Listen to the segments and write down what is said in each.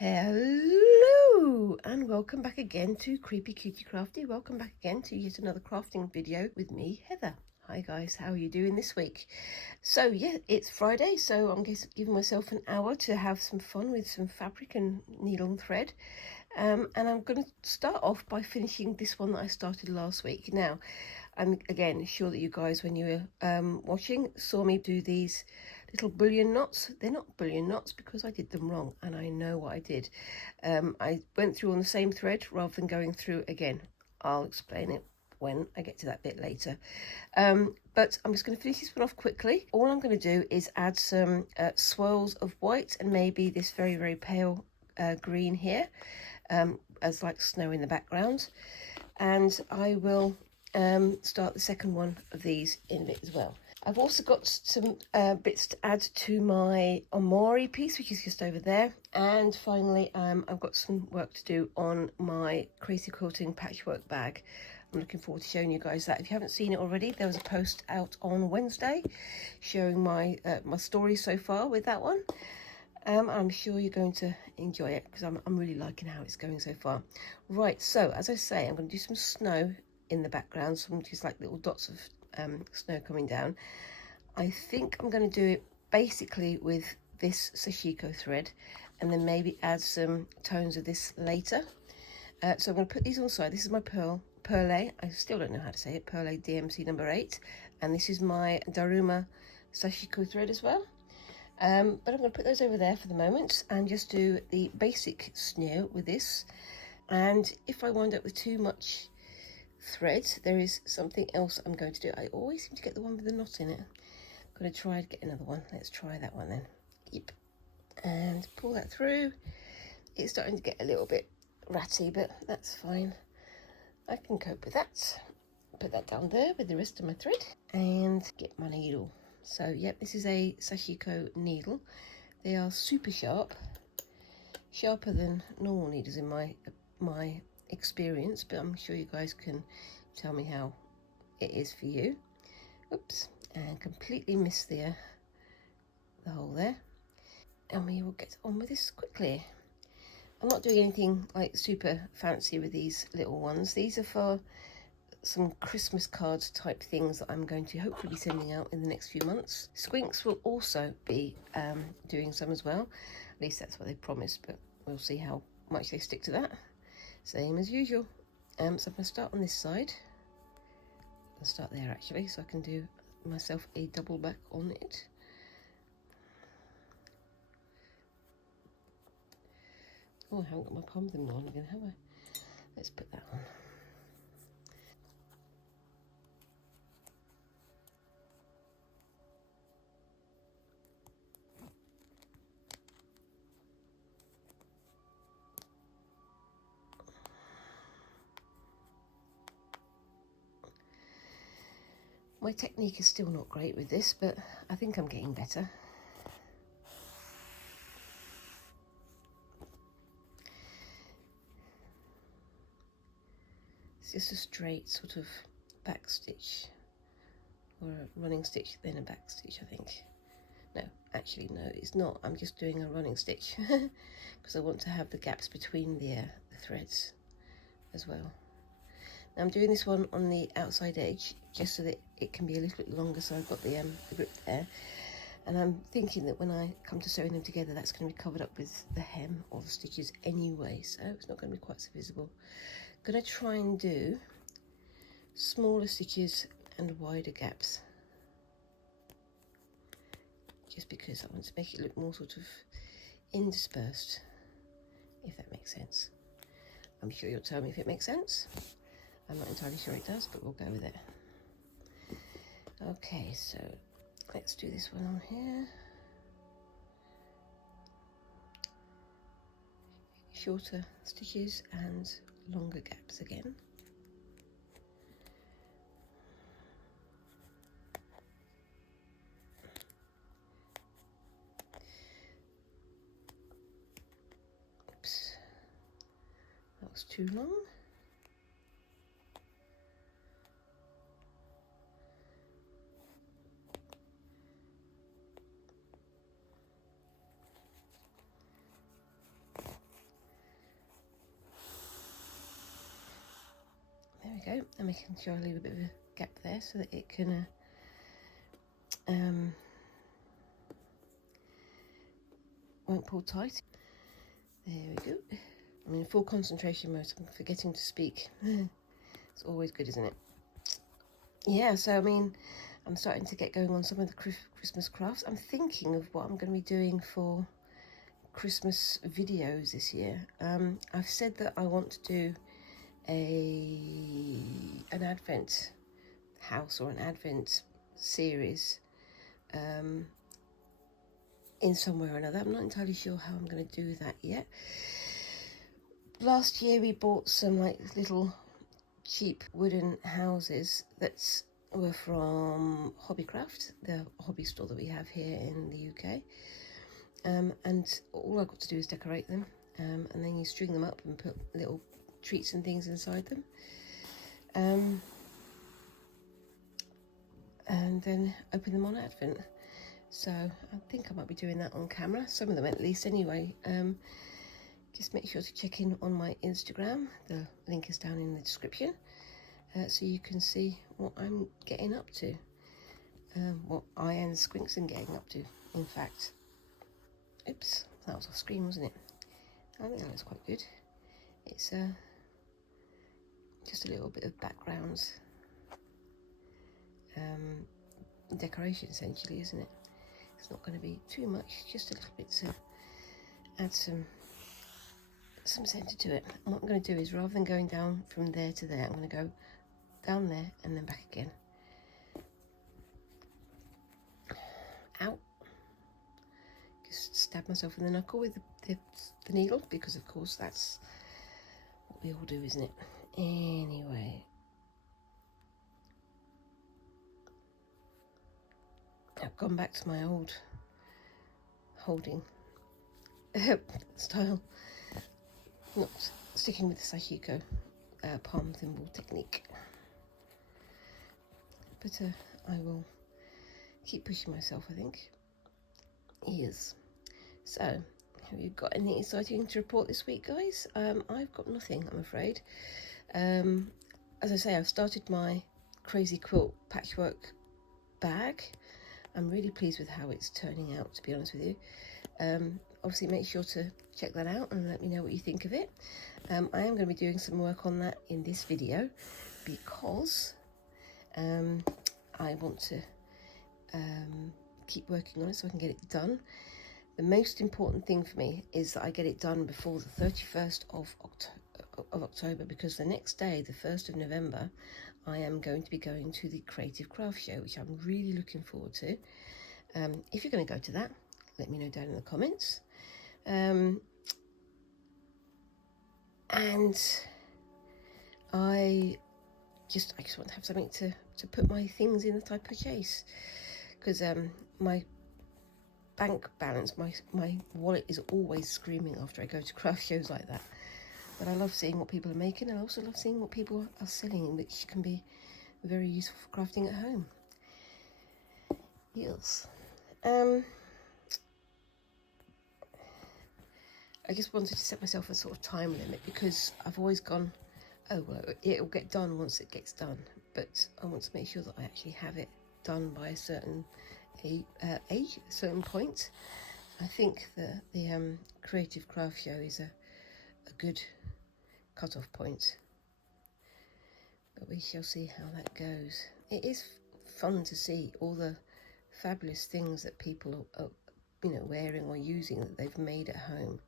Hello and welcome back again to Creepy Cutie Crafty. Welcome back again to yet another crafting video with me, Heather. Hi guys, how are you doing this week? So yeah, it's Friday, so I'm giving myself an hour to have some fun with some fabric and needle and thread. And I'm going to start off by finishing this one that I started last week. Now, I'm again sure that you guys, when you were watching, saw me do these little bullion knots. They're not bullion knots because I did them wrong, and I know what I did. I went through on the same thread rather than going through again. I'll explain it when I get to that bit later. But I'm just going to finish this one off quickly. All I'm going to do is add some swirls of white and maybe this very, very pale green here as like snow in the background. And I will start the second one of these in a bit as well. I've also got some bits to add to my embroidery piece, which is just over there. And finally, I've got some work to do on my Crazy Quilting patchwork bag. I'm looking forward to showing you guys that. If you haven't seen it already, there was a post out on Wednesday showing my story so far with that one. I'm sure you're going to enjoy it because I'm really liking how it's going so far. Right, so as I say, I'm going to do some snow in the background, some just like little dots of snow coming down. I think I'm going to do it basically with this sashiko thread and then maybe add some tones of this later. So I'm going to put these on the side. This is my Perle, I still don't know how to say it, Perle DMC number 8, and this is my Daruma sashiko thread as well. But I'm going to put those over there for the moment and just do the basic snow with this. And if I wind up with too much thread, there is something else I'm going to do. I always seem to get the one with the knot in it. I'm going to try to get another one. Let's try that one then. Yep. And pull that through. It's starting to get a little bit ratty, but that's fine. I can cope with that. Put that down there with the rest of my thread and get my needle. So yep, this is a sashiko needle. They are super sharp, sharper than normal needles in my experience, but I'm sure you guys can tell me how it is for you. Oops, and completely missed the hole there. And we will get on with this quickly. I'm not doing anything like super fancy with these little ones. These are for some Christmas cards type things that I'm going to hopefully be sending out in the next few months. Squinks will also be doing some as well. At least that's what they promised, but we'll see how much they stick to that. Same as usual. So I'm going to start on this side. I'll start there actually, so I can do myself a double back on it. Oh, I haven't got my palm thing on again, have I? Let's put that on. My technique is still not great with this, but I think I'm getting better. It's just a straight sort of back stitch, or a running stitch, then a back stitch, I think. No, actually no, it's not. I'm just doing a running stitch because I want to have the gaps between the threads as well. Now I'm doing this one on the outside edge just so that it can be a little bit longer, so I've got the grip there. And I'm thinking that when I come to sewing them together, that's going to be covered up with the hem or the stitches anyway, so it's not going to be quite so visible. I'm going to try and do smaller stitches and wider gaps, just because I want to make it look more sort of interspersed, if that makes sense. I'm sure you'll tell me if it makes sense. I'm not entirely sure it does, but we'll go with it. Okay, so let's do this one on here. Shorter stitches and longer gaps again. Oops, that was too long. we go. I'm making sure I leave a bit of a gap there so that it can won't pull tight. There we go. I'm in full concentration mode, so I'm forgetting to speak. It's always good, isn't it? Yeah, so I mean, I'm starting to get going on some of the Christmas crafts. I'm thinking of what I'm going to be doing for Christmas videos this year. I've said that I want to do an Advent house or an Advent series in some way or another. I'm not entirely sure how I'm going to do that yet. Last year we bought some like little cheap wooden houses that were from Hobbycraft, the hobby store that we have here in the UK. And all I've got to do is decorate them, and then you string them up and put little treats and things inside them. And then open them on Advent. So I think I might be doing that on camera, some of them at least anyway. Just make sure to check in on my Instagram. The link is down in the description, so you can see what I'm getting up to, what I and Squinks are getting up to, in fact. Oops, that was off screen, wasn't it? I think that looks quite good. It's just a little bit of background decoration essentially, isn't it? It's not going to be too much, just a little bit to add some centre to it. And what I'm going to do is, rather than going down from there to there, I'm going to go down there and then back again. Ow. Just stab myself in the knuckle with the needle, because of course that's what we all do, isn't it? Anyway, I've gone back to my old holding style, not sticking with the Sashiko palm thimble technique, but I will keep pushing myself, I think. Yes. So, have you got anything exciting to report this week, guys? I've got nothing, I'm afraid. As I say, I've started my crazy quilt patchwork bag. I'm really pleased with how it's turning out, to be honest with you. Obviously make sure to check that out and let me know what you think of it. I am going to be doing some work on that in this video, because I want to keep working on it so I can get it done. The most important thing for me is that I get it done before the 31st of October, because the next day, the 1st of November, I am going to be going to the Creative Craft Show, which I'm really looking forward to. If you're going to go to that, let me know down in the comments. And I just want to have something to put my things in that I purchase, because my bank balance, my wallet is always screaming after I go to craft shows like that. But I love seeing what people are making, and I also love seeing what people are selling, which can be very useful for crafting at home. Yes. I just wanted to set myself a sort of time limit, because I've always gone, oh well, it'll get done once it gets done, but I want to make sure that I actually have it done by a certain age, a certain point. I think that the Creative Craft Show is a good cut-off point, but we shall see how that goes. It is fun to see all the fabulous things that people are wearing or using that they've made at home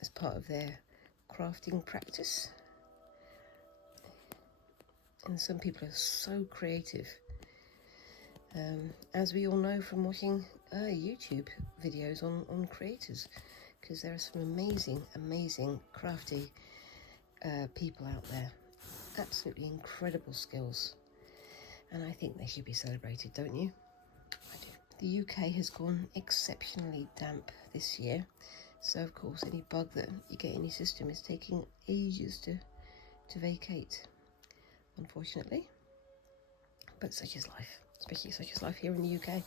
as part of their crafting practice. And some people are so creative, as we all know from watching YouTube videos on creators, because there are some amazing crafty people out there. Absolutely incredible skills, and I think they should be celebrated, don't you? I do. The UK has gone exceptionally damp this year, so of course any bug that you get in your system is taking ages to vacate, unfortunately. But such is life, especially such is life here in the UK.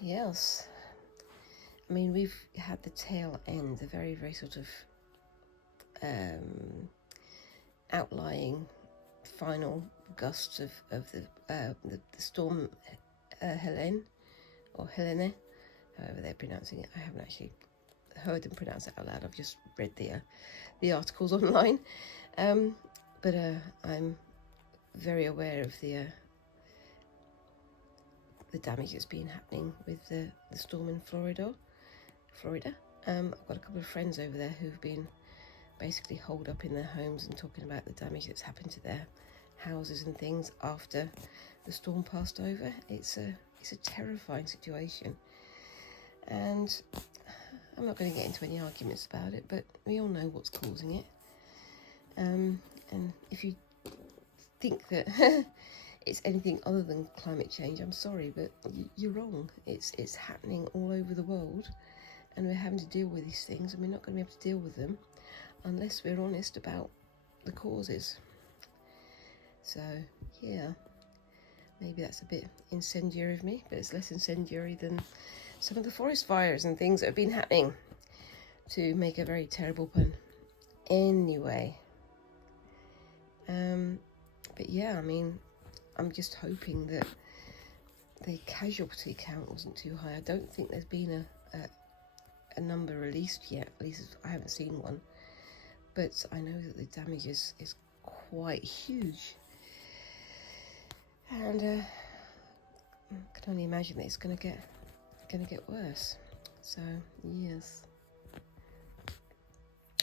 Yes, I mean, we've had the tail end, the very sort of outlying final gusts of the storm Helene, or Helene, however they're pronouncing it. I haven't actually heard them pronounce it out loud. I've just read the articles online, but I'm very aware of the damage that's been happening with the storm in Florida. I've got a couple of friends over there who've been basically holed up in their homes and talking about the damage that's happened to their houses and things after the storm passed over. It's a terrifying situation, and I'm not going to get into any arguments about it, but we all know what's causing it. And if you think that it's anything other than climate change, I'm sorry, but you're wrong. It's happening all over the world, and we're having to deal with these things, and we're not going to be able to deal with them unless we're honest about the causes. So yeah, maybe that's a bit incendiary of me, but it's less incendiary than some of the forest fires and things that have been happening, to make a very terrible pun. Anyway, but yeah, I mean, I'm just hoping that the casualty count wasn't too high. I don't think there's been a number released yet, at least I haven't seen one, but I know that the damage is quite huge, and I can only imagine that it's gonna get worse. So yes,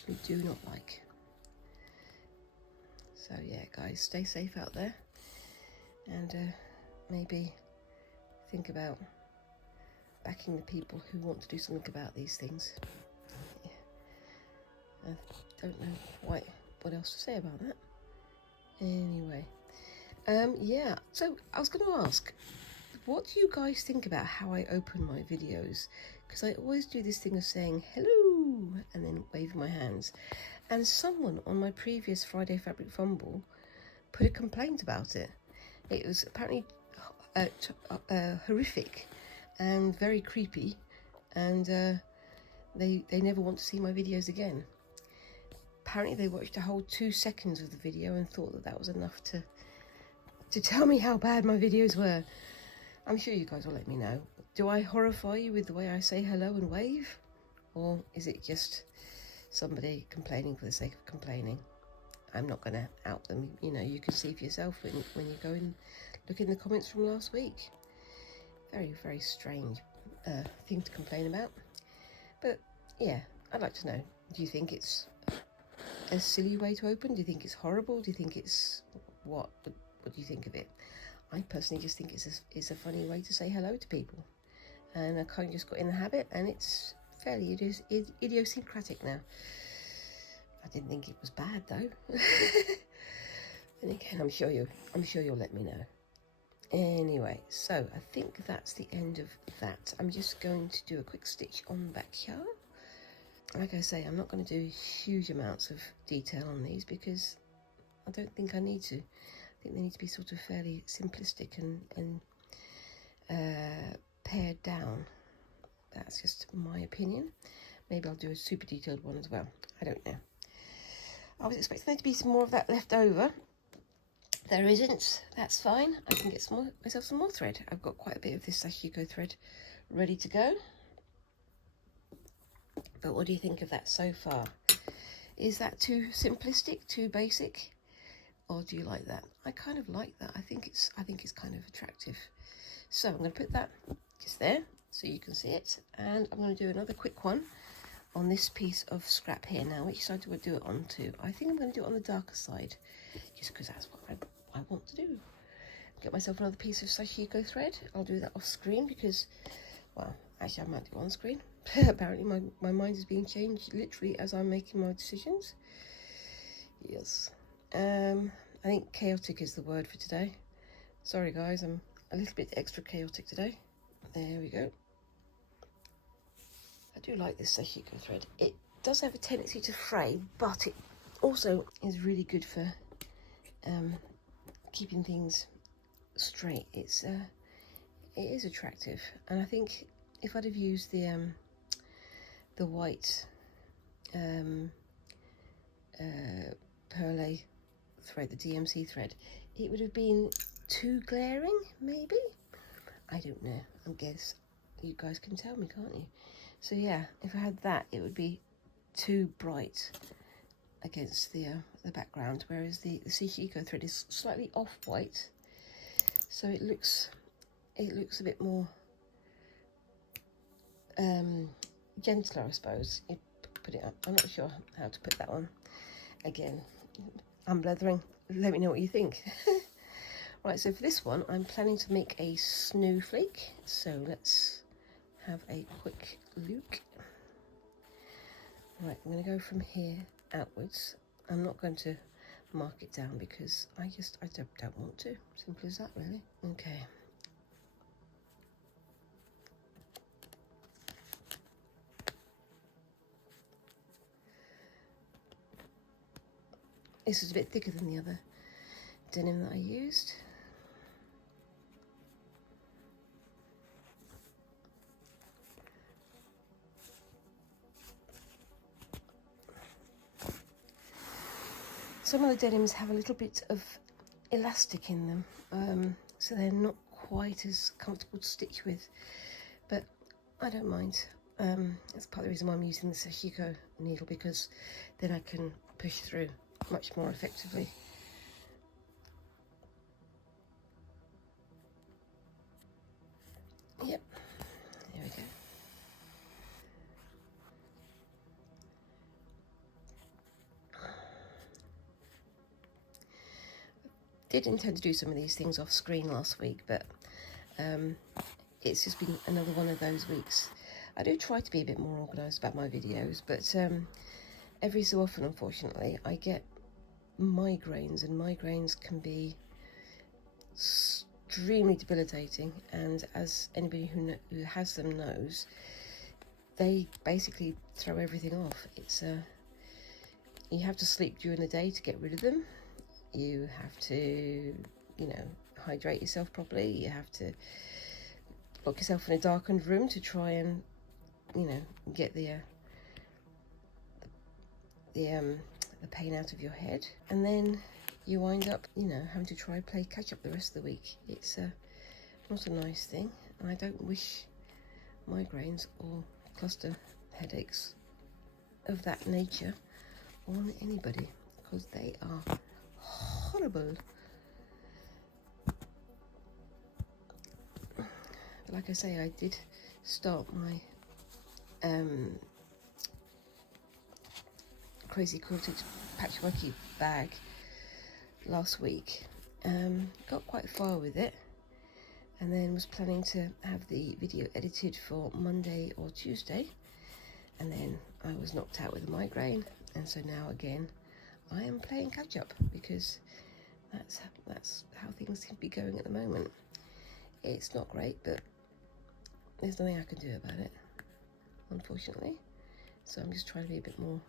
we do not like. So yeah, guys, stay safe out there, and maybe think about backing the people who want to do something about these things. Yeah. I don't know quite what else to say about that. Anyway, yeah, so I was going to ask, what do you guys think about how I open my videos? Because I always do this thing of saying hello and then waving my hands, and someone on my previous Friday Fabric Fumble put a complaint about it. It was apparently horrific and very creepy, and they never want to see my videos again. Apparently they watched a whole 2 seconds of the video and thought that that was enough to tell me how bad my videos were. I'm sure you guys will let me know. Do I horrify you with the way I say hello and wave? Or is it just somebody complaining for the sake of complaining? I'm not going to out them. You know, you can see for yourself when you go and look in the comments from last week. Very, very strange thing to complain about. But yeah, I'd like to know, do you think it's a silly way to open? Do you think it's horrible? Do you think it's what do you think of it? I personally just think it's a funny way to say hello to people, and I kind of just got in the habit, and it's fairly idiosyncratic now. I didn't think it was bad though. And again, I'm sure you'll let me know. Anyway, so I think that's the end of that. I'm just going to do a quick stitch on the back here. Like I say, I'm not going to do huge amounts of detail on these because I don't think I need to. I think they need to be sort of fairly simplistic and pared down. That's just my opinion. Maybe I'll do a super detailed one as well. I don't know. I was expecting there to be some more of that left over. There isn't. That's fine. I can get myself some more thread. I've got quite a bit of this Sashiko thread ready to go. But what do you think of that so far? Is that too simplistic, too basic, or do you like that? I kind of like that. I think it's kind of attractive. So I'm going to put that just there so you can see it, and I'm going to do another quick one on this piece of scrap here. Now, which side do I do it on to? I think I'm going to do it on the darker side, just because that's what I want to do. Get myself another piece of Sashiko thread. I'll do that off screen because, well, actually I might do it on screen. Apparently my mind is being changed literally as I'm making my decisions. Yes. I think chaotic is the word for today. Sorry guys, I'm a little bit extra chaotic today. There we go. I do like this Sashiko thread. It does have a tendency to fray, but it also is really good for keeping things straight. It is attractive, and I think if I'd have used the white perle thread, the DMC thread, it would have been too glaring, maybe? I don't know. I guess you guys can tell me, can't you? So yeah, if I had that, it would be too bright against the background, whereas the Seashiko thread is slightly off-white, so it looks a bit more gentler, I suppose. You put it up. I'm not sure how to put that on. Again, I'm blethering. Let me know what you think. Right, so for this one, I'm planning to make a snowflake. So let's have a quick look. Right, I'm going to go from here outwards. I'm not going to mark it down because I don't want to. Simple as that, really. Okay. This is a bit thicker than the other denim that I used. Some of the denims have a little bit of elastic in them, so they're not quite as comfortable to stitch with, but I don't mind. That's part of the reason why I'm using the Seashiko needle, because then I can push through much more effectively. Yep, there we go. Did intend to do some of these things off screen last week, but it's just been another one of those weeks. I do try to be a bit more organised about my videos, but every so often, unfortunately, I get migraines, and migraines can be extremely debilitating, and as anybody who has them knows, they basically throw everything off. It's you have to sleep during the day to get rid of them. You have to, you know, hydrate yourself properly. You have to lock yourself in a darkened room to try and, you know, get the pain out of your head, and then you wind up, you know, having to try play catch up the rest of the week. It's not a nice thing, and I don't wish migraines or cluster headaches of that nature on anybody, because they are horrible. But like I say, I did start my crazy quilted patchworky bag last week. Got quite far with it, and then was planning to have the video edited for Monday or Tuesday, and then I was knocked out with a migraine, and so now again I am playing catch up, because that's how things seem to be going at the moment. It's not great, but there's nothing I can do about it, unfortunately. So I'm just trying to be a bit more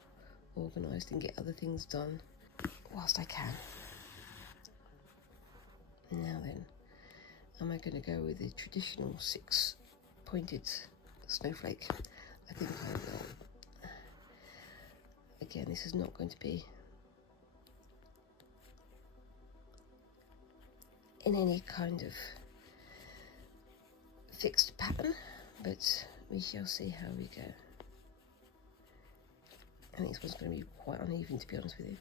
organised and get other things done whilst I can. Now then, am I going to go with the traditional 6-pointed snowflake? I think I will. Again, this is not going to be in any kind of fixed pattern, but we shall see how we go. I think this one's going to be quite uneven, to be honest with you.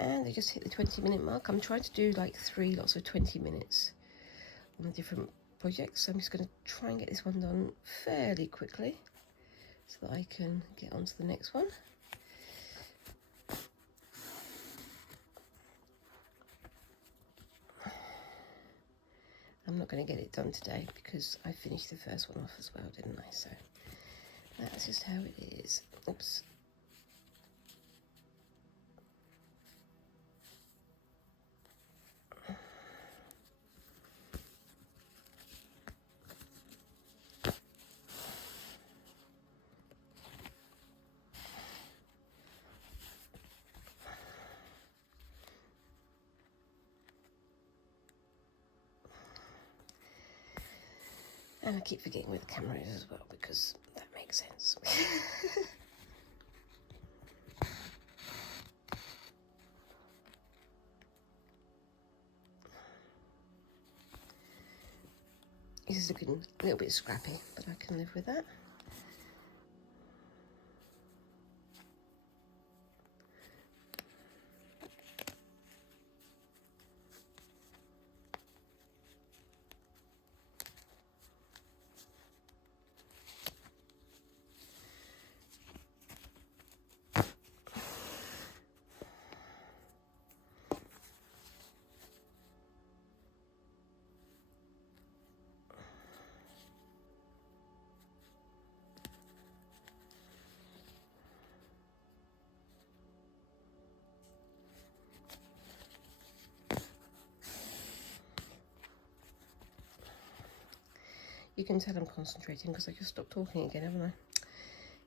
And they just hit the 20-minute mark. I'm trying to do like 3 lots of 20 minutes on the different projects, so I'm just going to try and get this one done fairly quickly so that I can get on to the next one. I'm not going to get it done today because I finished the first one off as well, didn't I? So that's just how it is. Oops. And I keep forgetting where the camera is as well, because that makes sense. This is looking a little bit scrappy, but I can live with that. You can tell I'm concentrating because I just stopped talking again, haven't I?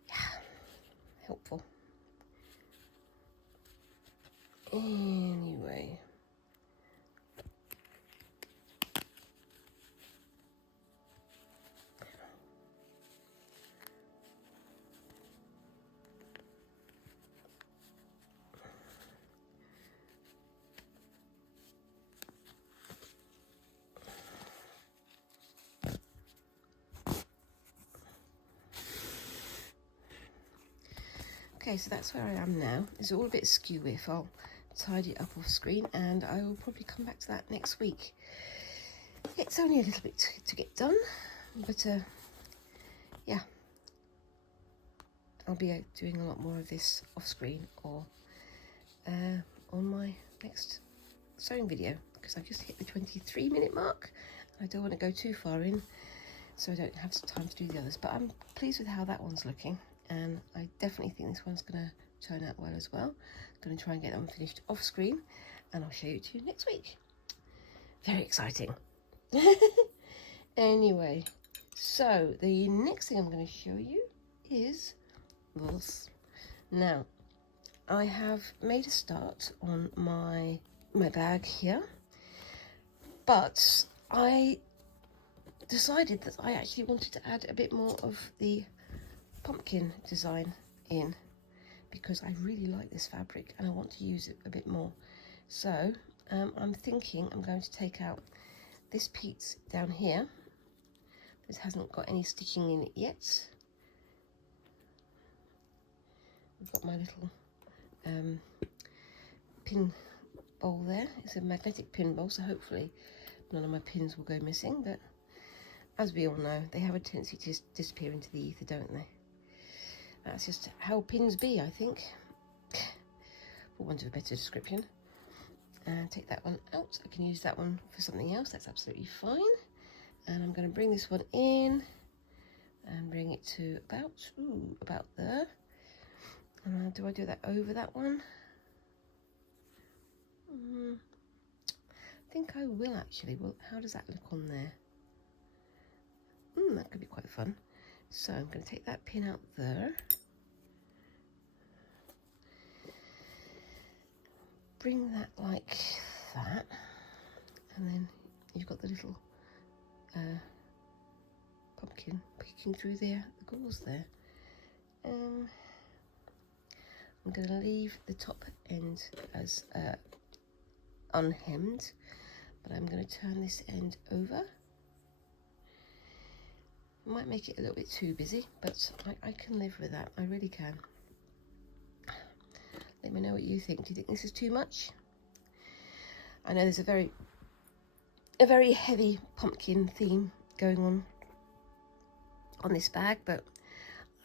Yeah, helpful. Anyway. Okay, so that's where I am now. It's all a bit skew-if. I'll tidy it up off screen and I will probably come back to that next week. It's only a little bit to get done, but yeah. I'll be doing a lot more of this off screen or on my next sewing video, because I've just hit the 23-minute mark. I don't want to go too far in, so I don't have time to do the others, but I'm pleased with how that one's looking. And I definitely think this one's going to turn out well as well. I'm going to try and get them finished off screen, and I'll show you to you next week. Very exciting. Anyway, so the next thing I'm going to show you is this. Now, I have made a start on my bag here, but I decided that I actually wanted to add a bit more of the pumpkin design in, because I really like this fabric and I want to use it a bit more. So I'm thinking I'm going to take out this piece down here. This hasn't got any stitching in it yet. I've got my little pin bowl there. It's a magnetic pin bowl, so hopefully none of my pins will go missing, but as we all know, they have a tendency to disappear into the ether, don't they? That's just how pins be, I think, for want of a better description. And take that one out. I can use that one for something else. That's absolutely fine. And I'm going to bring this one in and bring it to about there. Do I do that over that one? I think I will actually. Well, how does that look on there? That could be quite fun. So I'm going to take that pin out there. Bring that like that. And then you've got the little pumpkin peeking through there, the gauze there. I'm going to leave the top end as unhemmed, but I'm going to turn this end over. Might make it a little bit too busy, but I can live with that. I really can. Let me know what you think. Do you think this is too much? I know there's a very heavy pumpkin theme going on this bag, but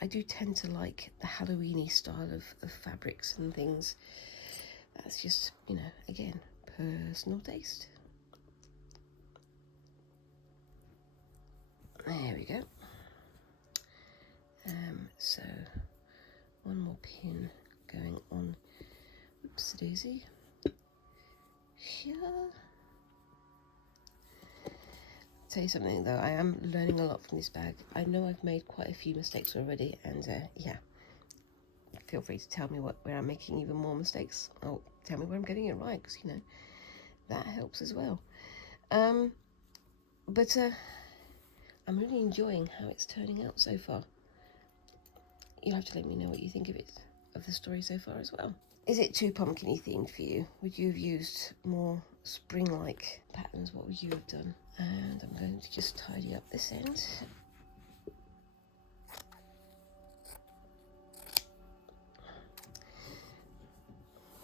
I do tend to like the Halloween-y style of fabrics and things. That's just, you know, again, personal taste. There we go. So one more pin going on. Oops, daisy. Here. Tell you something though, I am learning a lot from this bag. I know I've made quite a few mistakes already, and yeah, feel free to tell me where I'm making even more mistakes. Oh, tell me where I'm getting it right, because you know that helps as well. But I'm really enjoying how it's turning out so far. You'll have to let me know what you think of it, of the story so far as well. Is it too pumpkin-y themed for you? Would you have used more spring-like patterns? What would you have done? And I'm going to just tidy up this end.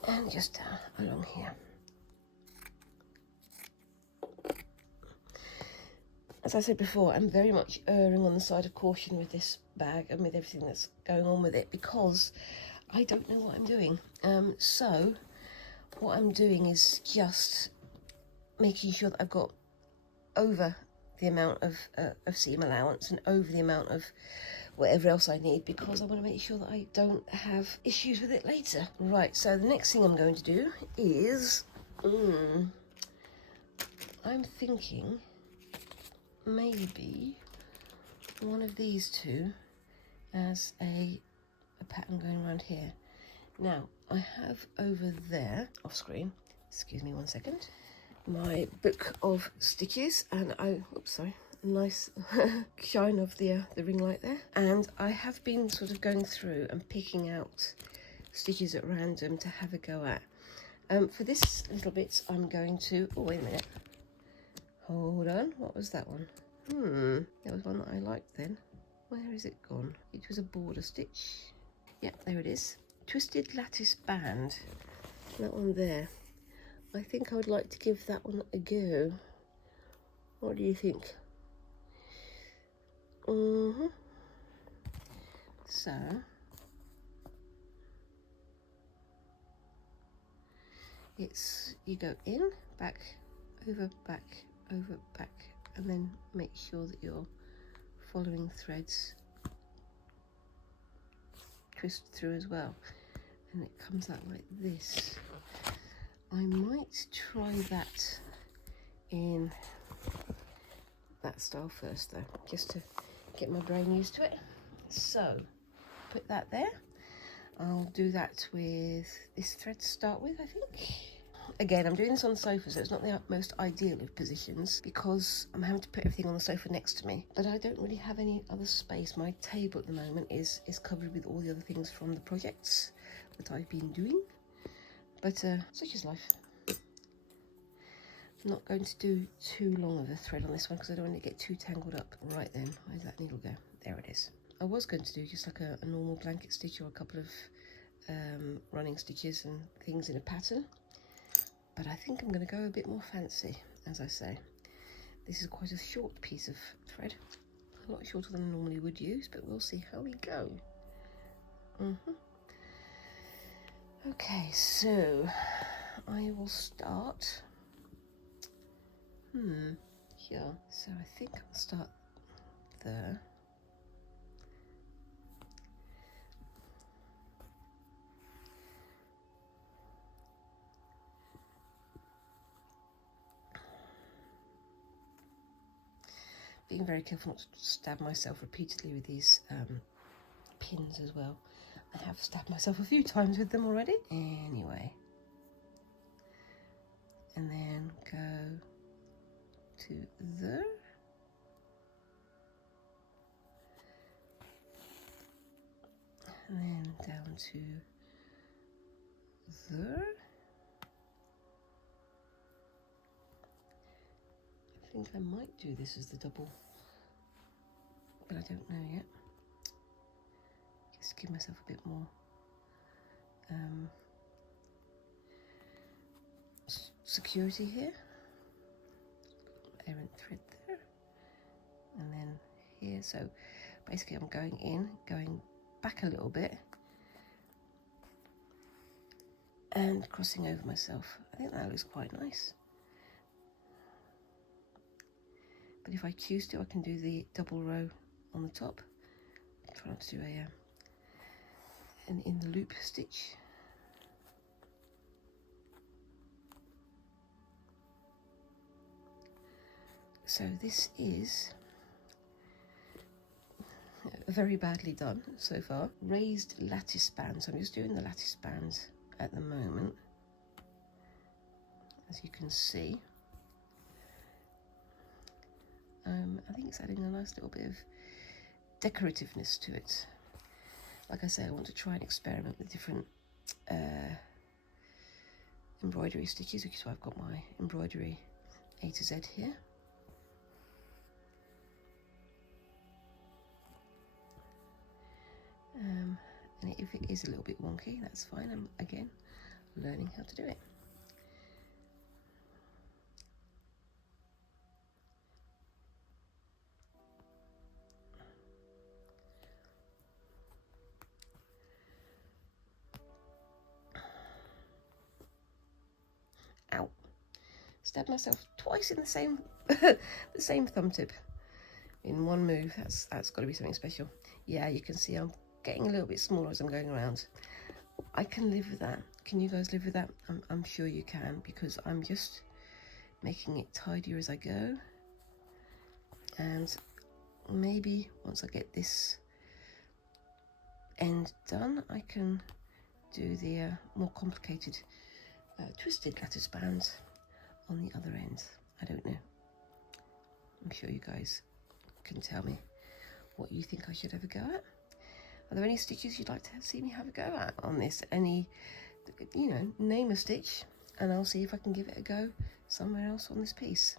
And just along here. As I said before, I'm very much erring on the side of caution with this bag and with everything that's going on with it, because I don't know what I'm doing. So what I'm doing is just making sure that I've got over the amount of seam allowance and over the amount of whatever else I need, because I want to make sure that I don't have issues with it later. Right, so the next thing I'm going to do is, I'm thinking maybe one of these two as a pattern going around here. Now, I have over there, off screen, excuse me one second, my book of stitches, and oops, sorry, nice shine of the ring light there. And I have been sort of going through and picking out stitches at random to have a go at. For this little bit, I'm going to, oh, wait a minute. Hold on, what was that one? There was one that I liked then. Where is it gone? It was a border stitch. Yep, there it is. Twisted lattice band. That one there. I think I would like to give that one a go. What do you think? So, it's, you go in, back, over, back, and then make sure that you're following threads twist through as well, and it comes out like this. I might try that in that style first though, just to get my brain used to it. So put that there. I'll do that with this thread to start with, I think. Again, I'm doing this on the sofa, so it's not the most ideal of positions because I'm having to put everything on the sofa next to me. But I don't really have any other space. My table at the moment is covered with all the other things from the projects that I've been doing. But such is life. I'm not going to do too long of a thread on this one because I don't want it to get too tangled up. Right then, where's that needle go? There it is. I was going to do just like a normal blanket stitch or a couple of running stitches and things in a pattern. But I think I'm going to go a bit more fancy, as I say. This is quite a short piece of thread. A lot shorter than I normally would use, but we'll see how we go. Okay, so I will start. Here. So I think I'll start there. Being very careful not to stab myself repeatedly with these pins as well. I have stabbed myself a few times with them already. Anyway. And then go to there. And then down to there. I think I might do this as the double, but I don't know yet. Just give myself a bit more security here. Errant thread there, and then here. So basically I'm going in, going back a little bit, and crossing over myself. I think that looks quite nice. But if I choose to, I can do the double row on the top. Try not to do an in the loop stitch. So this is very badly done so far. Raised lattice band. So I'm just doing the lattice band at the moment, as you can see. I think it's adding a nice little bit of decorativeness to it. Like I say, I want to try and experiment with different embroidery stitches, which is why I've got my embroidery A to Z here. And if it is a little bit wonky, that's fine. I'm again learning how to do it. Ow! Stabbed myself twice in the same the same thumb tip in one move. That's got to be something special. Yeah, you can see I'm getting a little bit smaller as I'm going around. I can live with that. Can you guys live with that? I'm sure you can, because I'm just making it tidier as I go. And maybe once I get this end done, I can do the more complicated twisted lattice band on the other end. I don't know. I'm sure you guys can tell me what you think I should have a go at. Are there any stitches you'd like to see me have a go at on this? Any, you know, name a stitch and I'll see if I can give it a go somewhere else on this piece.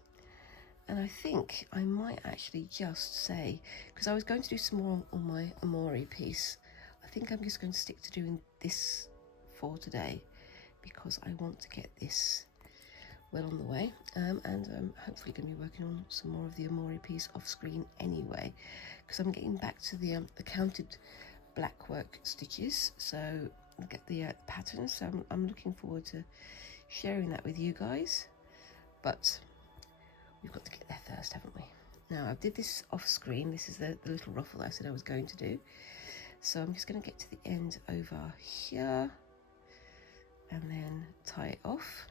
And I think I might actually just say, because I was going to do some more on my Amori piece, I think I'm just going to stick to doing this for today, because I want to get this well on the way, and I'm hopefully going to be working on some more of the Amori piece off screen anyway, because I'm getting back to the counted black work stitches, so I'll get the patterns. So I'm looking forward to sharing that with you guys, but we've got to get there first, haven't we? Now, I did this off screen. This is the little ruffle I said I was going to do, so I'm just going to get to the end over here and then tie it off.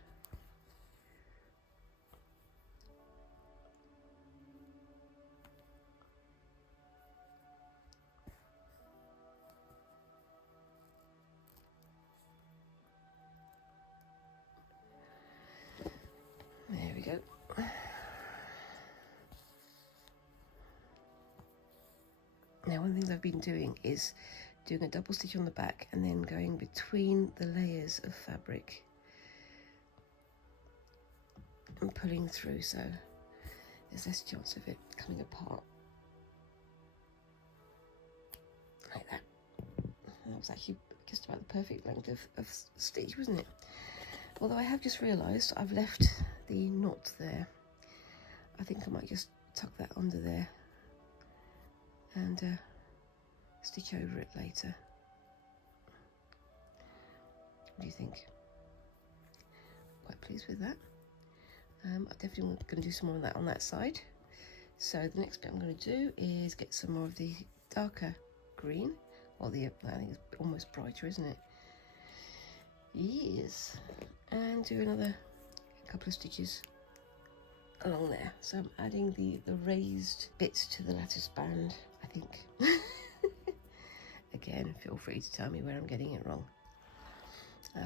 There we go. Now, one of the things I've been doing is doing a double stitch on the back and then going between the layers of fabric and pulling through, so there's less chance of it coming apart. Like that. That was actually just about the perfect length of stitch, wasn't it? Although I have just realised I've left the knot there. I think I might just tuck that under there and stitch over it later. What do you think? Quite pleased with that. I definitely going to do some more of that on that side. So the next bit I'm going to do is get some more of the darker green, or the, I think it's almost brighter, isn't it? Yes. And do another couple of stitches along there. So I'm adding the raised bits to the lattice band, I think. Again, feel free to tell me where I'm getting it wrong.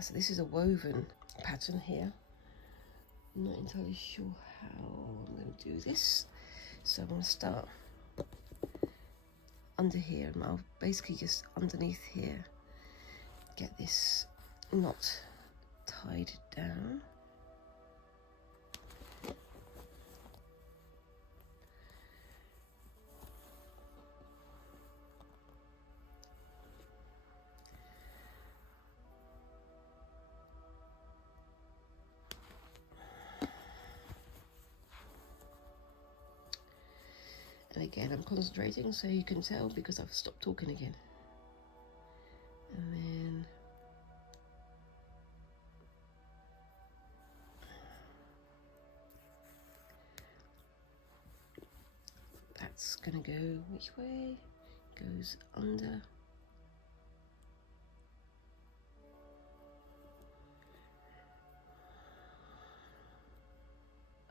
So this is a woven pattern here. I'm not entirely sure how I'm going to do this. So I'm going to start under here, and I'll basically just underneath here get this knot tied down. And again, I'm concentrating so you can tell, because I've stopped talking again. And then that's gonna go which way? Goes under.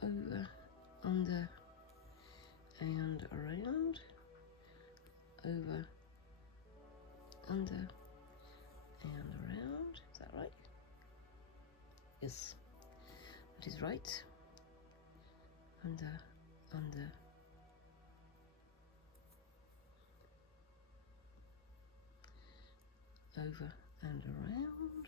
Over, under, and around. Over, under, and around. Is that right? Yes, that is right. Under, over and around.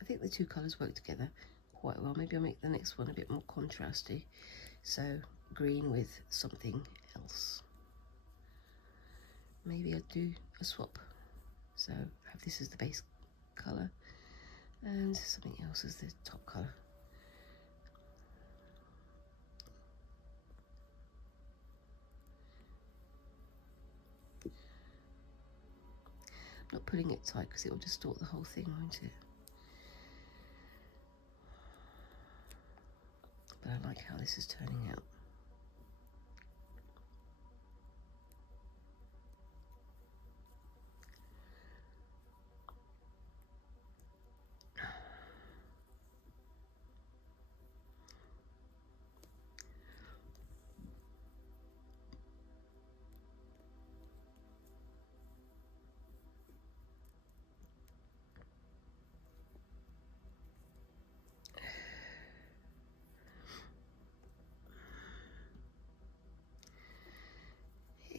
I think the two colours work together quite well. Maybe I'll make the next one a bit more contrasty. So green with something else. Maybe I'll do a swap. So have this as the base colour and something else as the top colour. I'm not pulling it tight because it will distort the whole thing, won't it? But I like how this is turning out.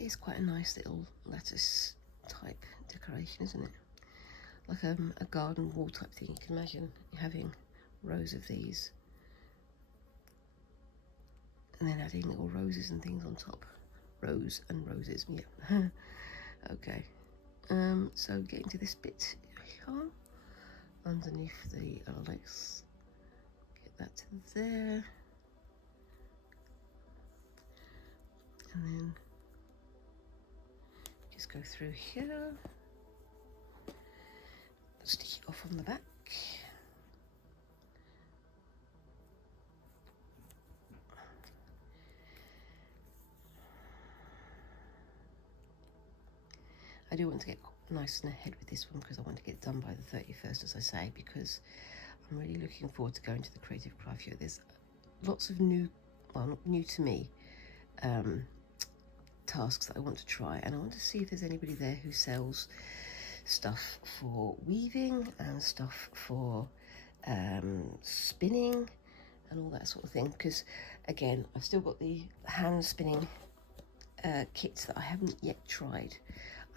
It's quite a nice little lettuce type decoration, isn't it? Like a garden wall type thing. You can imagine having rows of these and then adding little roses and things on top. Rows and roses, yeah. Okay, so getting to this bit here, underneath the lace, get that to there, and then just go through here, stick it off on the back. I do want to get nice and ahead with this one because I want to get it done by the 31st, as I say, because I'm really looking forward to going to the Creative Craft Show. There's lots of new, well, not new to me, tasks that I want to try, and I want to see if there's anybody there who sells stuff for weaving and stuff for spinning and all that sort of thing, because again, I've still got the hand spinning kits that I haven't yet tried,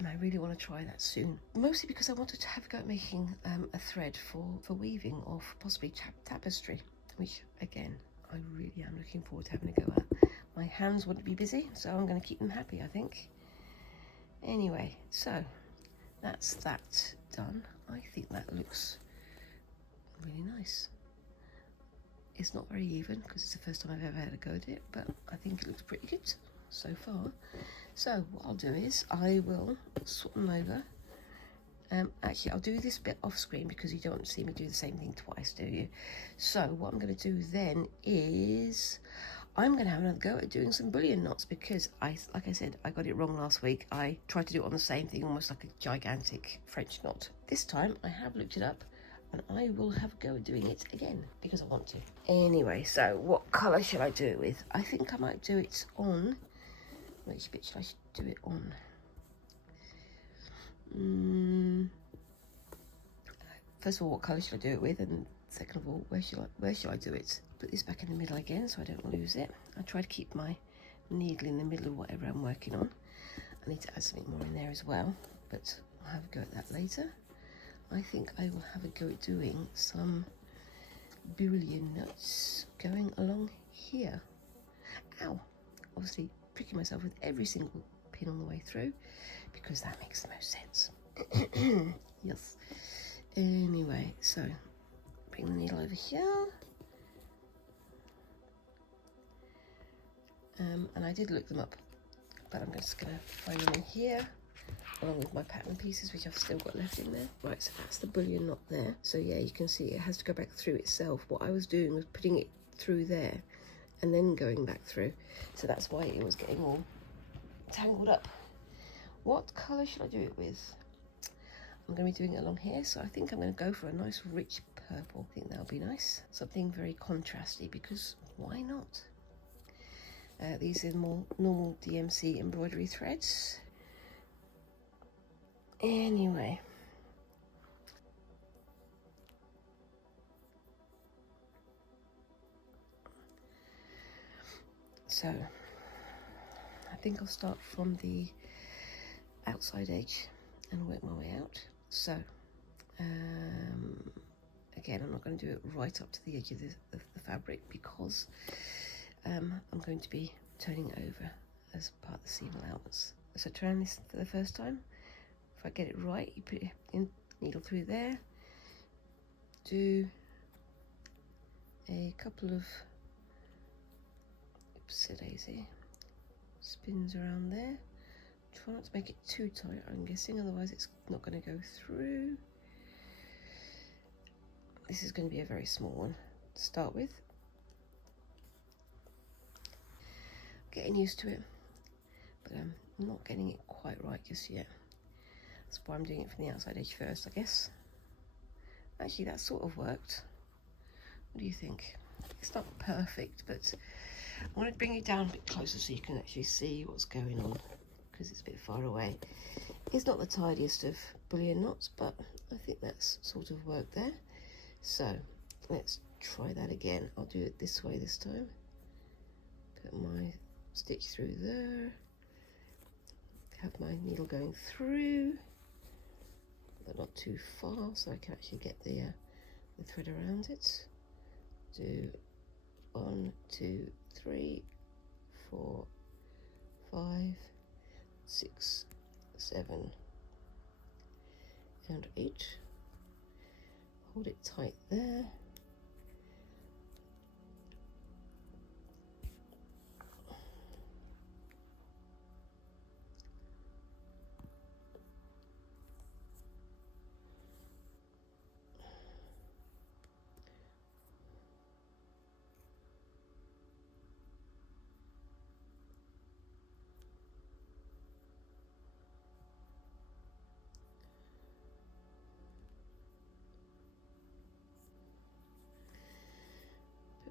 and I really want to try that soon, mostly because I wanted to have a go at making a thread for weaving or for possibly tapestry, which again I really am looking forward to having a go at. My hands wouldn't be busy, so I'm going to keep them happy, I think. Anyway, so that's that done. I think that looks really nice. It's not very even because it's the first time I've ever had a go at it, but I think it looks pretty good so far. So what I'll do is I will swap them over. Actually, I'll do this bit off screen because you don't see me do the same thing twice, do you? So what I'm going to do then is I'm going to have another go at doing some bullion knots, because like I said, I got it wrong last week. I tried to do it on the same thing, almost like a gigantic French knot. This time I have looked it up and I will have a go at doing it again because I want to. Anyway, so what colour should I do it with? I think I might do it on, which bit should I do it on? First of all, what colour should I do it with? And second of all, where should I do it? Put this back in the middle again so I don't lose it. I try to keep my needle in the middle of whatever I'm working on. I need to add something more in there as well, but I'll have a go at that later. I think I will have a go at doing some bullion nuts going along here. Ow! Obviously pricking myself with every single pin on the way through because that makes the most sense. Yes. Anyway, so bring the needle over here. And I did look them up, but I'm just going to find them in here along with my pattern pieces, which I've still got left in there. Right, so that's the bullion knot there. So yeah, you can see it has to go back through itself. What I was doing was putting it through there and then going back through. So that's why it was getting all tangled up. What colour should I do it with? I'm going to be doing it along here, so I think I'm going to go for a nice rich purple. I think that'll be nice. Something very contrasty, because why not? These are more normal DMC embroidery threads. Anyway, so I think I'll start from the outside edge and work my way out. So again, I'm not going to do it right up to the edge of the fabric, because I'm going to be turning over as part of the seam allowance. So trying this for the first time, if I get it right, you put your needle through there, do a couple of daisy spins around there. Try not to make it too tight, I'm guessing, otherwise it's not going to go through. This is going to be a very small one to start with. Getting used to it, but I'm not getting it quite right just yet. That's why I'm doing it from the outside edge first, I guess. Actually, that sort of worked. What do you think? It's not perfect, but I want to bring it down a bit closer so you can actually see what's going on, because it's a bit far away. It's not the tidiest of bullion knots, but I think that's sort of worked there. So let's try that again. I'll do it this way this time. Put my stitch through there, have my needle going through, but not too far, so I can actually get the thread around it. Do 1, 2, 3, 4, 5, 6, 7, and 8. Hold it tight there.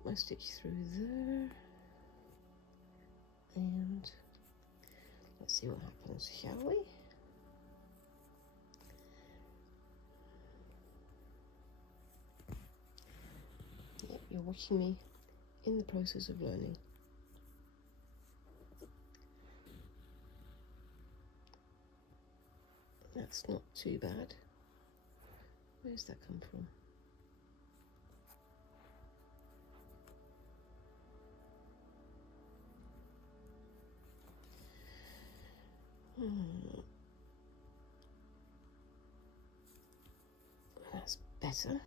My stitch through there, and let's see what happens, shall we? Yep, you're watching me in the process of learning. That's not too bad. Where's that come from? That's better.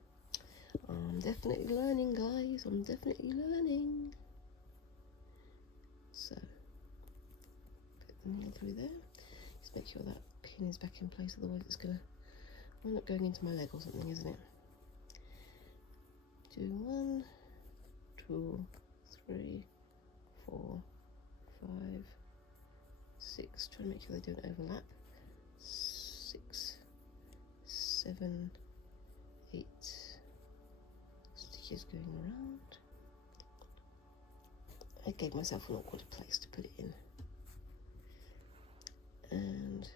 I'm definitely learning, guys. I'm definitely learning. So, put the needle through there. Just make sure that pin is back in place, otherwise it's going to wind up going into my leg or something, isn't it? Do 1, 2, 3, 4, 5, 6. Try and make sure they don't overlap. 6, 7, 8 stitches going around. I gave myself an awkward place to put it in. And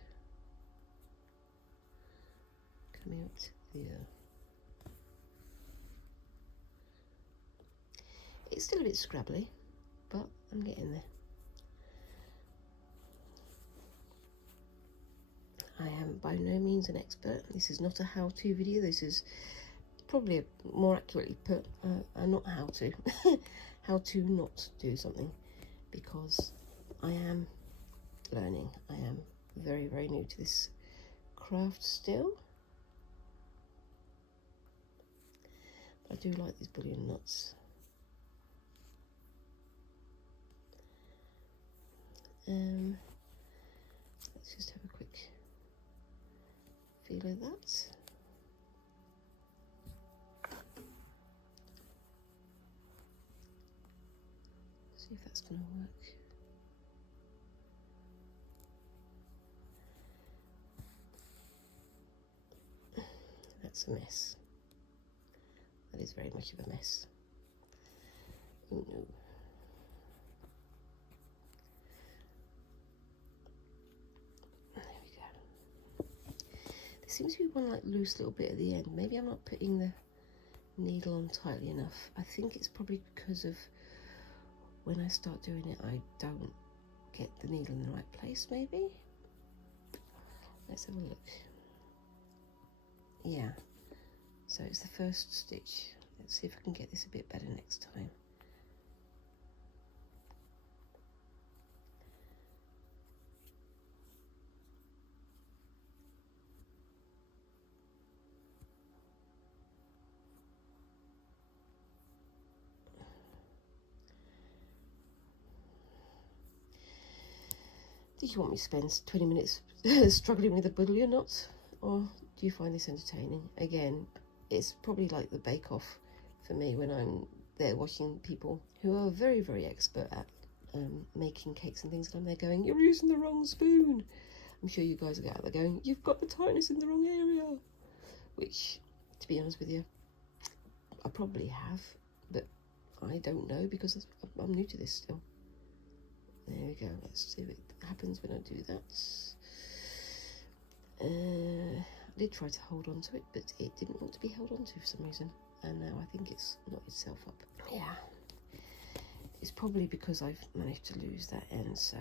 coming up to the it's still a bit scrabbly, but I'm getting there. I am by no means an expert. This is not a how-to video. This is probably more accurately put not how to how to not do something, because I am learning. I am very, very new to this craft still. But I do like these bullion knots. Let's just have a quick feel of that. See if that's going to work. That's a mess. That is very much of a mess. Oh no. seems to be one like loose little bit at the end. Maybe I'm not putting the needle on tightly enough. I think it's probably because of when I start doing it, I don't get the needle in the right place, maybe. Let's have a look. Yeah, so it's the first stitch. Let's see if I can get this a bit better next time. Did you want me to spend 20 minutes struggling with a bullion knot, or do you find this entertaining? Again, it's probably like the bake-off for me when I'm there watching people who are very, very expert at making cakes and things, and I'm there going, you're using the wrong spoon. I'm sure you guys are out there going, you've got the tightness in the wrong area, which, to be honest with you, I probably have, but I don't know because I'm new to this still. There we go. Let's see what happens when I do that. I did try to hold on to it, but it didn't want to be held on to for some reason, and now I think it's knotted itself up. Yeah, it's probably because I've managed to lose that end, so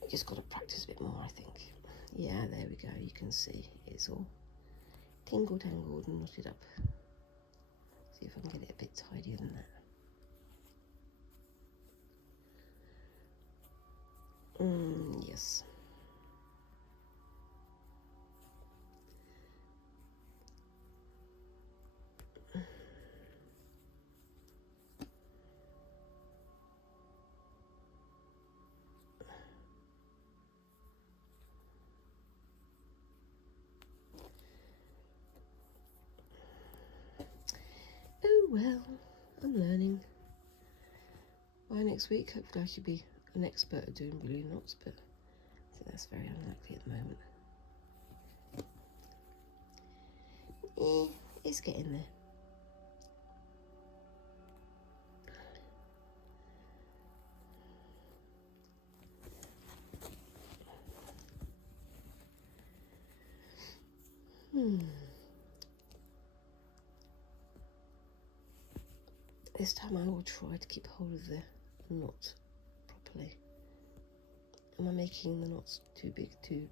I just got to practice a bit more, I think. Yeah, there we go. You can see it's all tingle-tangled and knotted up. See if I can get it a bit tidier than that. Yes. Oh well, I'm learning. By next week, hopefully I should be an expert at doing balloon knots, but I think that's very unlikely at the moment. It's getting there. This time I will try to keep hold of the knot properly. Am I making the knots too big, too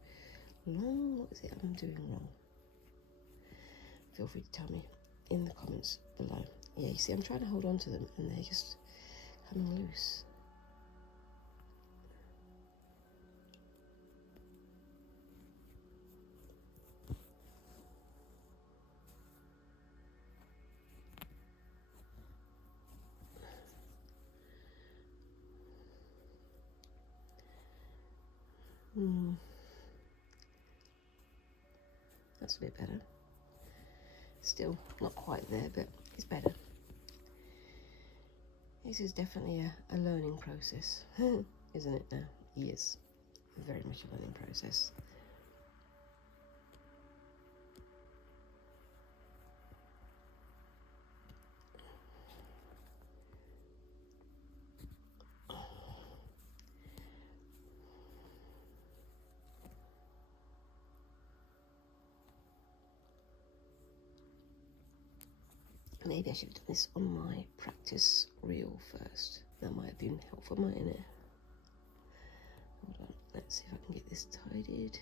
long? What is it I'm doing wrong? Feel free to tell me in the comments below. Yeah, you see, I'm trying to hold on to them and they're just coming loose. That's a bit better. Still not quite there, but it's better. This is definitely a learning process, isn't it now? Yes, very much a learning process. Maybe I should have done this on my practice reel first. That might have been helpful, mightn't it? Hold on, let's see if I can get this tidied.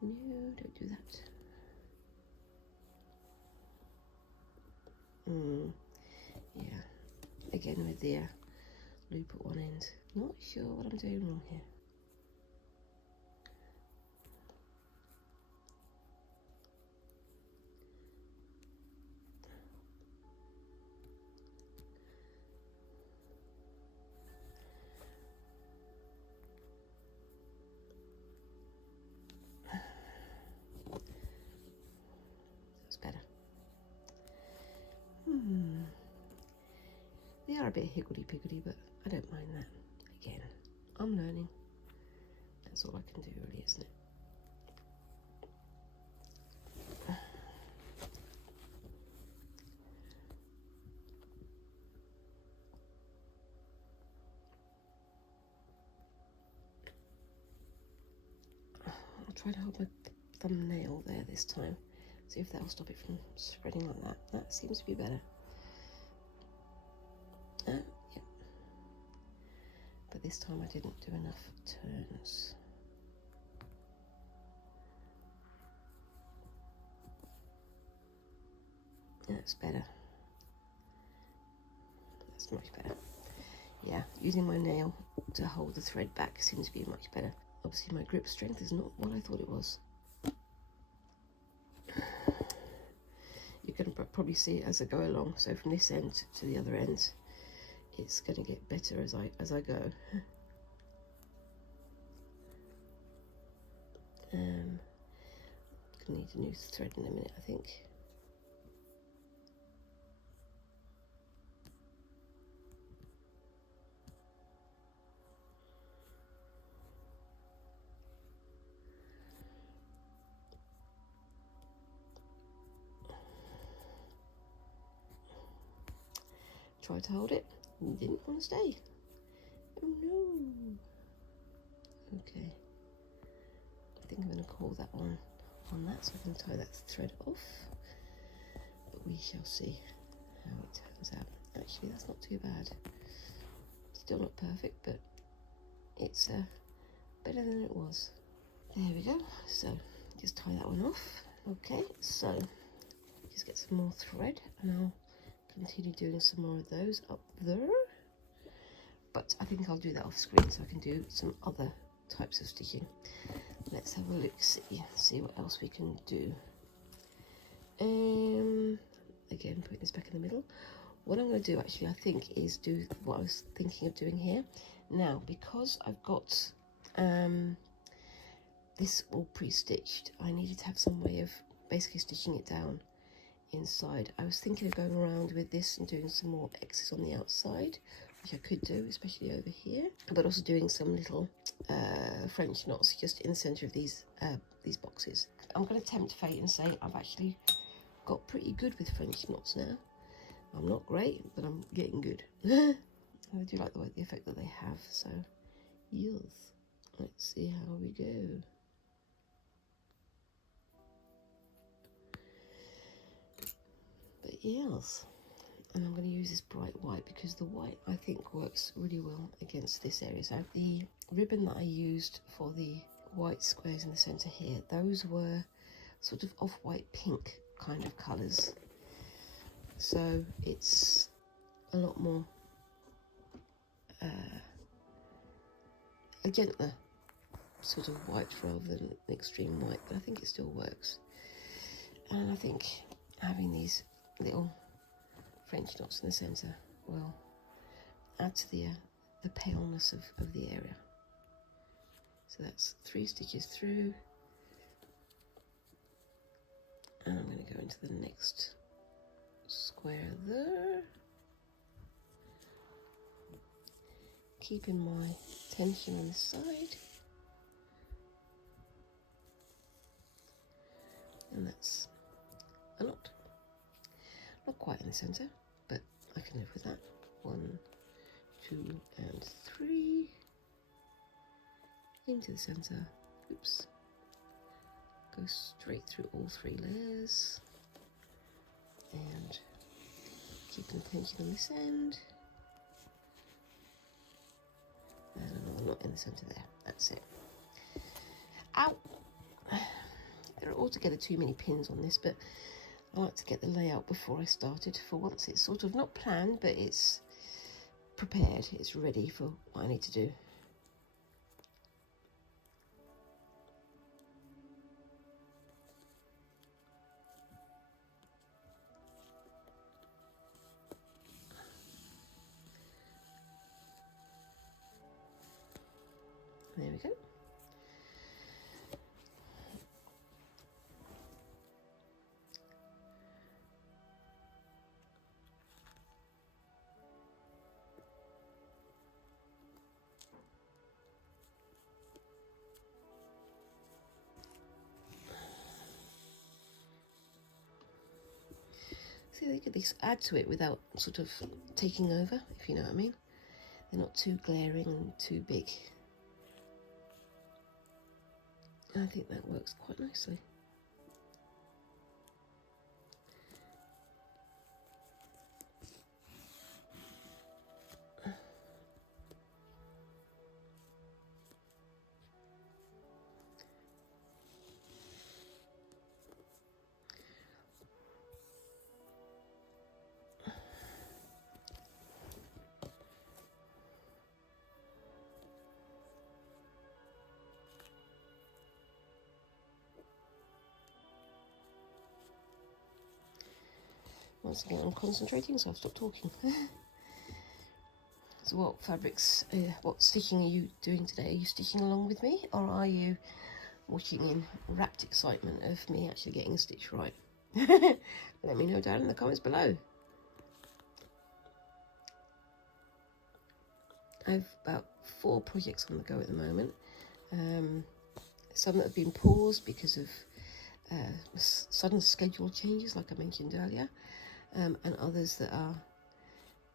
No, don't do that. Yeah, again with the loop at one end. Not sure what I'm doing wrong here. Better. They are a bit higgledy-piggledy, but I don't mind that. Again, I'm learning. That's all I can do, really, isn't it? try to hold my thumbnail there this time. See if that'll stop it from spreading like that. That seems to be better. Yeah. But this time I didn't do enough turns. That's better. That's much better. Yeah, using my nail to hold the thread back seems to be much better. Obviously my grip strength is not what I thought it was. You can probably see it as I go along. So from this end to the other end, it's going to get better as I go. Gonna need a new thread in a minute, I think. Tried to hold it, and didn't want to stay. Oh no. Okay. I think I'm going to call that one on that, so I can tie that thread off. But we shall see how it turns out. Actually, that's not too bad. Still not perfect, but it's better than it was. There we go. So just tie that one off. Okay, so just get some more thread, and I'll continue doing some more of those up there. But I think I'll do that off screen so I can do some other types of stitching. Let's have a look, see what else we can do. Again, putting this back in the middle. What I'm going to do actually, I think, is do what I was thinking of doing here. Now, because I've got this all pre-stitched, I needed to have some way of basically stitching it down inside. I was thinking of going around with this and doing some more X's on the outside, which I could do, especially over here, but also doing some little French knots just in the center of these boxes. I'm going to tempt fate and say I've actually got pretty good with French knots now. I'm not great, but I'm getting good. I do like the effect that they have, so yes. Let's see how we go. But yes, and I'm going to use this bright white because the white I think works really well against this area. So the ribbon that I used for the white squares in the center here, those were sort of off-white pink kind of colors. So it's a lot more a gentler sort of white rather than an extreme white, but I think it still works. And I think having these little French knots in the center will add to the paleness of the area. So that's 3 stitches through, and I'm going to go into the next square there, keeping my tension on the side, and that's a knot. Not quite in the center, but I can live with that. 1, 2, and 3 into the center. Oops. Go straight through all 3 layers, and keeping the tension on this end. And another knot in the center there. That's it. Ow! There are altogether too many pins on this, but I like to get the layout before I started. For once, it's sort of not planned, but it's prepared. It's ready for what I need to do. There we go. See, they could add to it without sort of taking over, if you know what I mean. They're not too glaring and too big. I think that works quite nicely. Once again, I'm concentrating, so I've stopped talking. So what fabrics, what stitching are you doing today? Are you stitching along with me, or are you watching in rapt excitement of me actually getting a stitch right? Let me know down in the comments below. I've about 4 projects on the go at the moment. Some that have been paused because of sudden schedule changes, like I mentioned earlier, and others that are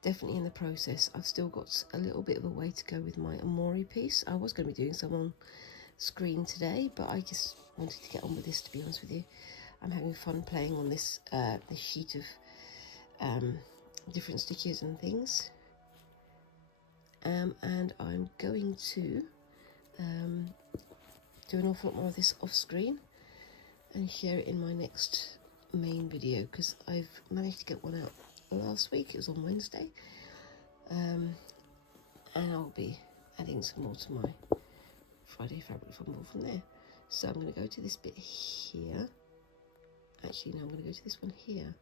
definitely in the process. I've still got a little bit of a way to go with my embroidery piece. I was going to be doing some on screen today, but I just wanted to get on with this, to be honest with you. I'm having fun playing on this this sheet of different stitches and things, and I'm going to do an awful lot more of this off screen and share it in my next main video, because I've managed to get one out last week. It was on Wednesday, and I'll be adding some more to my Friday fabric fumble from there. So I'm going to go to this bit here. Actually, no, I'm going to go to this one here,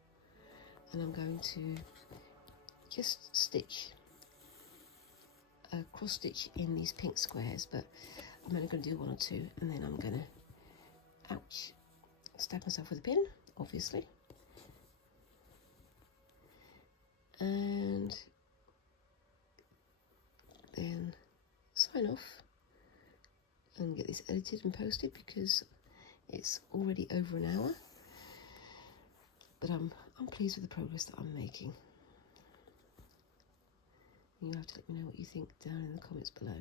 and I'm going to just stitch a cross stitch in these pink squares, but I'm only going to do 1 or 2, and then I'm going to, ouch, stab myself with a pin, obviously, and then sign off and get this edited and posted, because it's already over an hour, but I'm pleased with the progress that I'm making. You'll have to let me know what you think down in the comments below.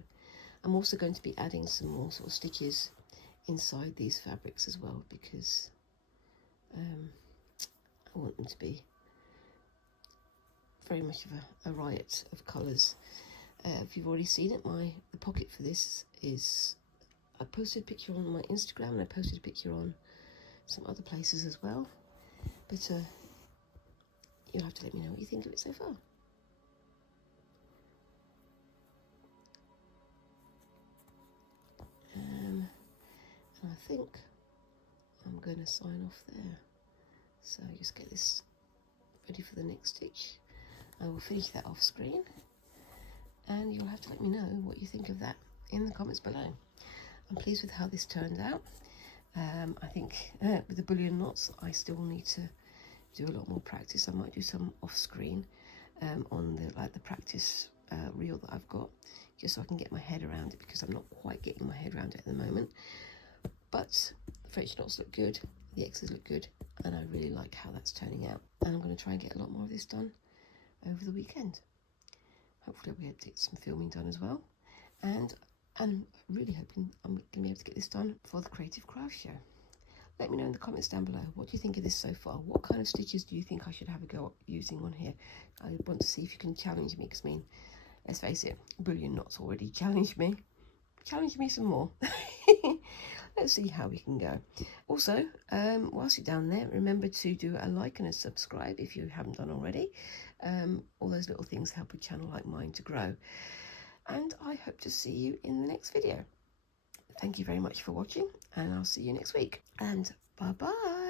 I'm also going to be adding some more sort of stitches inside these fabrics as well, because I want them to be very much of a riot of colours. If you've already seen it, the pocket for this is, I posted a picture on my Instagram, and I posted a picture on some other places as well, but you'll have to let me know what you think of it so far. And I think I'm going to sign off there. So just get this ready for the next stitch. I will finish that off screen, and you'll have to let me know what you think of that in the comments below. I'm pleased with how this turned out. I think with the bullion knots, I still need to do a lot more practice. I might do some off screen on the practice reel that I've got, just so I can get my head around it, because I'm not quite getting my head around it at the moment. But the French knots look good, the X's look good, and I really like how that's turning out. And I'm going to try and get a lot more of this done over the weekend. Hopefully I'll be able to get some filming done as well, and I'm really hoping I'm going to be able to get this done for the Creative Craft Show. Let me know in the comments down below, what do you think of this so far? What kind of stitches do you think I should have a go at using on here? I want to see if you can challenge me, because I mean, let's face it, bullion knots already challenged me. Challenge me some more. Let's see how we can go. Also, whilst you're down there, remember to do a like and a subscribe if you haven't done already. All those little things help a channel like mine to grow. And I hope to see you in the next video. Thank you very much for watching, and I'll see you next week. And bye-bye.